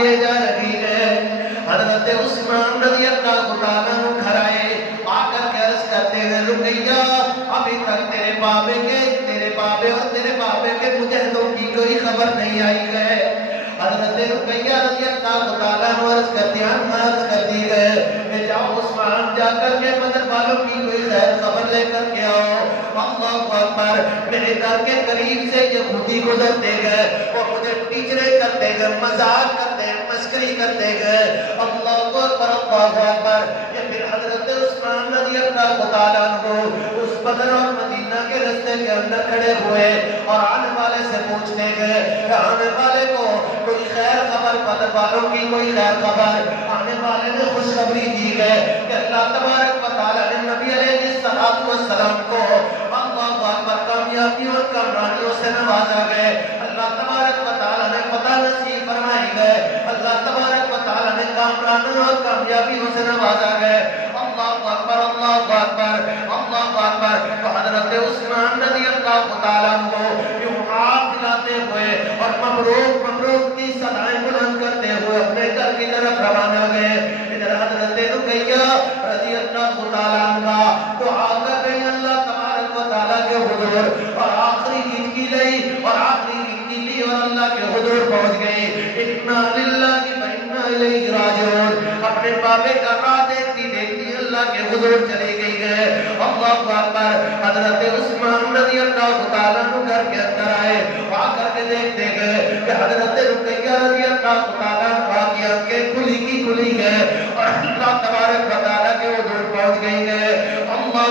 لیے جا رہی ہے. حضرت عثمان رضی اللہ تعالیٰ عنہ گھر آئے, آ کر کے عرض کرتے ہیں رقیہ ابھی تک تیرے بابے اور تیرے بابے کے مجاہدوں کی کوئی خبر نہیں آئی ہے. حضرت رقیہ رضی اللہ تعالیٰ عنہ عرض کرتی ہے جاؤ عثمان جا کر کے بدر والوں کی کوئی خیر خبر لے کر کے آؤ. اللہ اکبر. میرے گھر کے قریب سے یہودی گزرتے گئے اور مجھے ٹیچرے کرتے گئے, مذاق کرتے گئے, مسکری کرتے گئے. اللہ اکبر اللہ اکبر. یہ پھر حضرت عثمان رضی اللہ تعالیٰ عنہ اس بدر اور مدینہ کے راستے کے اندر کھڑے ہوئے اور آنے والے سے پوچھتے گئے کہ آنے والے کو کوئی خیر خبر, بدر والوں کی کوئی خیر خبر. آنے والے نے خوشخبری دی ہے کہ اللہ تبارک و تعالیٰ نے نبی علیہ السلام کو اللہ اکبر کامیابی اور کامرانیوں سے نوازا گئے. اللہ تبارک و تعالیٰ نے فتح نصیب فرمائی گئے. اللہ تبارک و تعالیٰ نے کامرانیوں اور کامیابیوں سے نوازا گئے. اللہ اکبر اللہ اکبر اللہ اکبر. تو حضرت عثمان رضی اللہ تعالیٰ عنہ یوں ہاتھ ہلاتے ہوئے اور مبروک مبروک کی صدائیں بلند کرتے ہوئے اپنے گھر کی طرف روانہ گئے. ادھر حضرت رقیہ رضی اللہ تعالیٰ عنہ دعا کر رہی اللہ تبارک و تعالیٰ کے حضور اور آخری گنتی لئی اور آخری گنتی لی اور اللہ کے حضور پہنچ گئی. انا للہ و انا الیہ راجعون. اپنے بابے کا راہ دیکھتی دیکھتی اللہ کے حضور چلی گئی ہے. اللہ اکبر. حضرت عثمان رضی اللہ تعالیٰ عنہ گھر کے اندر آئے, آ کر کے دیکھتے گئے کہ حضرت رقیہ رضی اللہ تعالیٰ عنہ کی آنکھیں کھلی کی کھلی ہے اور اللہ تبارک و تعالیٰ کے حضور پہنچ گئی ہے. اللہ